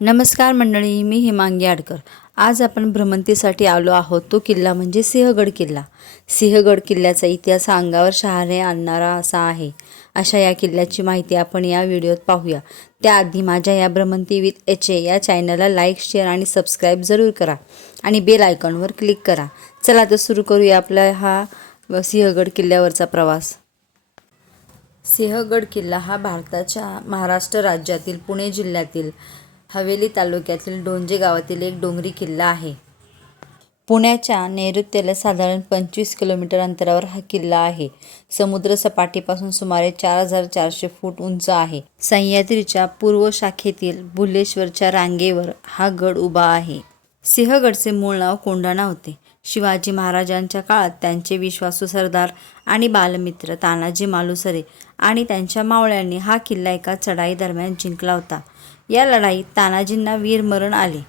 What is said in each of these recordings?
नमस्कार मंडळी मी हिमांगी आडकर. आज आपण भ्रमंतीसाठी आलो आहोत. तो किल्ला म्हणजे सिंहगड किल्ला. सिंहगड किल्ल्याचा इतिहास अंगावर शहारे आणणारा असा आहे. अशा या किल्ल्याची माहिती आपण या व्हिडिओत पाहूया. त्याआधी माझ्या या भ्रमंती विथ एच ए या चॅनलला लाईक शेअर आणि सबस्क्राईब जरूर करा आणि बेल आयकॉनवर क्लिक करा. चला तर सुरू करूया आपला हा सिंहगड किल्ल्यावरचा प्रवास. सिंहगड किल्ला हा भारताच्या महाराष्ट्र राज्यातील पुणे जिल्ह्यातील हवेली तालुक्यातील डोंजे गावातील एक डोंगरी किल्ला आहे. पुण्याच्या नैऋत्येला साधारण पंचवीस किलोमीटर अंतरावर हा किल्ला आहे. समुद्र सपाटीपासून सुमारे चार हजार चारशे फूट उंच आहे. सह्याद्रीच्या पूर्व शाखेतील भुलेश्वरच्या रांगेवर हा गड उभा आहे. सिंहगडचे मूळ नाव कोंढाणा होते. शिवाजी महाराजांच्या काळात त्यांचे विश्वासू सरदार आणि बालमित्र तानाजी मालुसरे आणि त्यांच्या मावळ्यांनी हा किल्ला एका चढाई दरम्यान जिंकला होता. या लढाईत तानाजींना वीरमरण आले.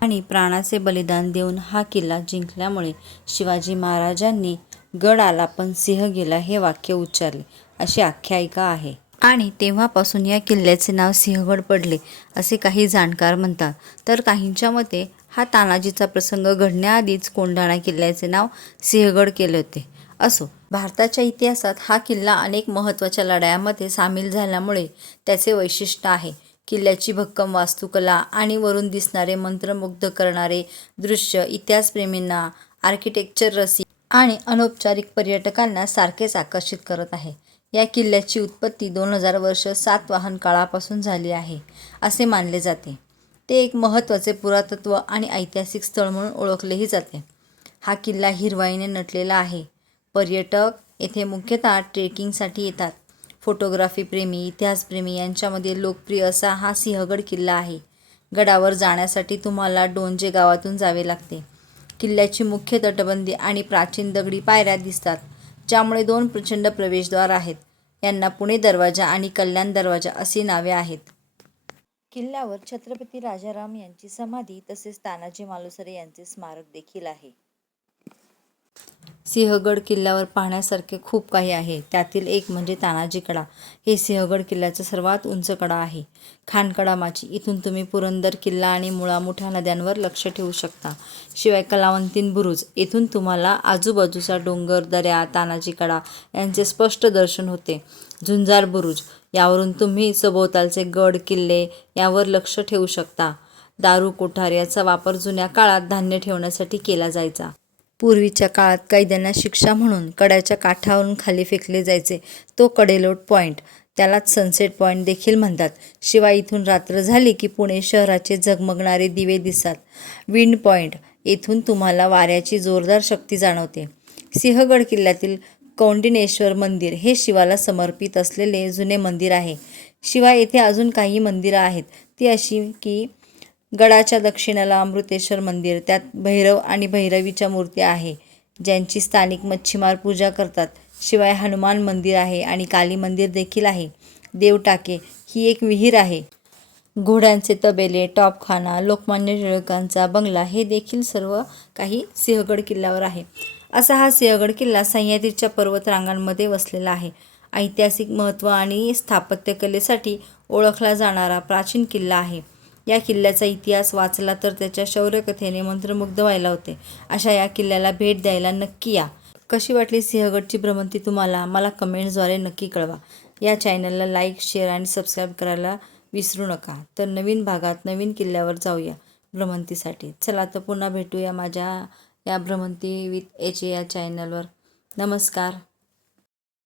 आणि प्राणाचे बलिदान देऊन हा किल्ला जिंकल्यामुळे शिवाजी महाराजांनी गड आला पण सिंह गेला हे वाक्य उच्चारले. अशी आख्यायिका आहे. आणि तेव्हापासून या किल्ल्याचे नाव सिंहगड पडले असे काही जाणकार म्हणतात. तर काहींच्या मते हा तानाजीचा प्रसंग घडण्याआधीच कोंढाणा किल्ल्याचे नाव सिंहगड केले होते. असो भारताच्या इतिहासात हा किल्ला अनेक महत्त्वाच्या लढायामध्ये सामील झाल्यामुळे त्याचे वैशिष्ट्य आहे. किल्ल्याची भक्कम वास्तुकला आणि वरून दिसणारे मंत्रमुग्ध करणारे दृश्य इतिहासप्रेमींना आर्किटेक्चर रसिक आणि अनौपचारिक पर्यटकांना सारखेच आकर्षित करत आहे. या किल्ल्याची उत्पत्ती दोन हजार वर्ष सातवाहन काळापासून झाली आहे असे मानले जाते. ते एक महत्त्वाचे पुरातत्व आणि ऐतिहासिक स्थळ म्हणून ओळखलेही जाते. हा किल्ला हिरवाईने नटलेला आहे. पर्यटक येथे मुख्यतः ट्रेकिंगसाठी येतात. फोटोग्राफीप्रेमी इतिहासप्रेमी यांच्यामध्ये लोकप्रिय असा हा सिंहगड किल्ला आहे. गडावर जाण्यासाठी तुम्हाला डोंजे गावातून जावे लागते. किल्ल्याची मुख्य तटबंदी आणि प्राचीन दगडी पायऱ्या दिसतात ज्यामुळे दोन प्रचंड प्रवेशद्वार आहेत. यांना पुणे दरवाजा आणि कल्याण दरवाजा अशी नावे आहेत. किल्ल्यावर छत्रपती राजाराम यांची समाधी तसेच तानाजी मालुसरे यांचे स्मारक देखील आहे. सिंहगड किल्ल्यावर पाहण्यासारखे खूप काही आहे. त्यातील एक म्हणजे तानाजी कडा हे सिंहगड किल्ल्याचं सर्वात उंच कडा आहे. खानकडा माची. इथून तुम्ही पुरंदर किल्ला आणि मुळा मोठ्या नद्यांवर लक्ष ठेवू शकता. शिवाय कलावंतीन बुरुज. येथून तुम्हाला आजूबाजूचा डोंगर दऱ्या तानाजी कडा यांचे स्पष्ट दर्शन होते. झुंजार बुरुज. यावरून तुम्ही सभोवतालचे गड किल्ले यावर लक्ष ठेवू शकता. दारू कोठार याचा वापर जुन्या काळात धान्य ठेवण्यासाठी केला जायचा. पूर्वीच्या काळात कैद्यांना शिक्षा म्हणून कड्याच्या काठावरून खाली फेकले जायचे. तो कडेलोट पॉईंट त्यालाच सनसेट पॉईंट देखील म्हणतात. शिवाय इथून रात्र झाली की पुणे शहराचे झगमगणारे दिवे दिसतात. विंड पॉईंट येथून तुम्हाला वाऱ्याची जोरदार शक्ती जाणवते. सिंहगड किल्ल्यातील कौंडिनेश्वर मंदिर हे शिवाला समर्पित असलेले जुने मंदिर आहे. शिवाय येथे अजून काही मंदिरं आहेत. ती अशी की गडाच्या दक्षिणेला अमृतेश्वर मंदिर त्यात भैरव आणि भैरवीच्या मूर्ती आहे ज्यांची स्थानिक मच्छीमार पूजा करतात. शिवाय हनुमान मंदिर आहे आणि काली मंदिर देखील आहे. देवटाके ही एक विहीर आहे. घोड्यांचे तबेले टॉपखाना लोकमान्य टिळकांचा बंगला हे देखील सर्व काही सिंहगड किल्ल्यावर आहे. असा हा सिंहगड किल्ला सह्याद्रीच्या पर्वतरांगांमध्ये वसलेला आहे. ऐतिहासिक महत्त्व आणि स्थापत्यकलेसाठी ओळखला जाणारा प्राचीन किल्ला आहे. या किल्ल्याचा इतिहास वाचला तर त्याच्या शौर्यकथेने मंत्रमुग्ध व्हायला होते. अशा या किल्ल्याला भेट द्यायला नक्की या. कशी वाटली सिंहगडची भ्रमंती तुम्हाला? मला कमेंट्सद्वारे नक्की कळवा. या चॅनलला लाईक शेअर आणि सबस्क्राईब करायला विसरू नका. तर नवीन भागात नवीन किल्ल्यावर जाऊया भ्रमंतीसाठी. चला तर पुन्हा भेटूया माझ्या या भ्रमंती विथ एच या चॅनलवर. नमस्कार.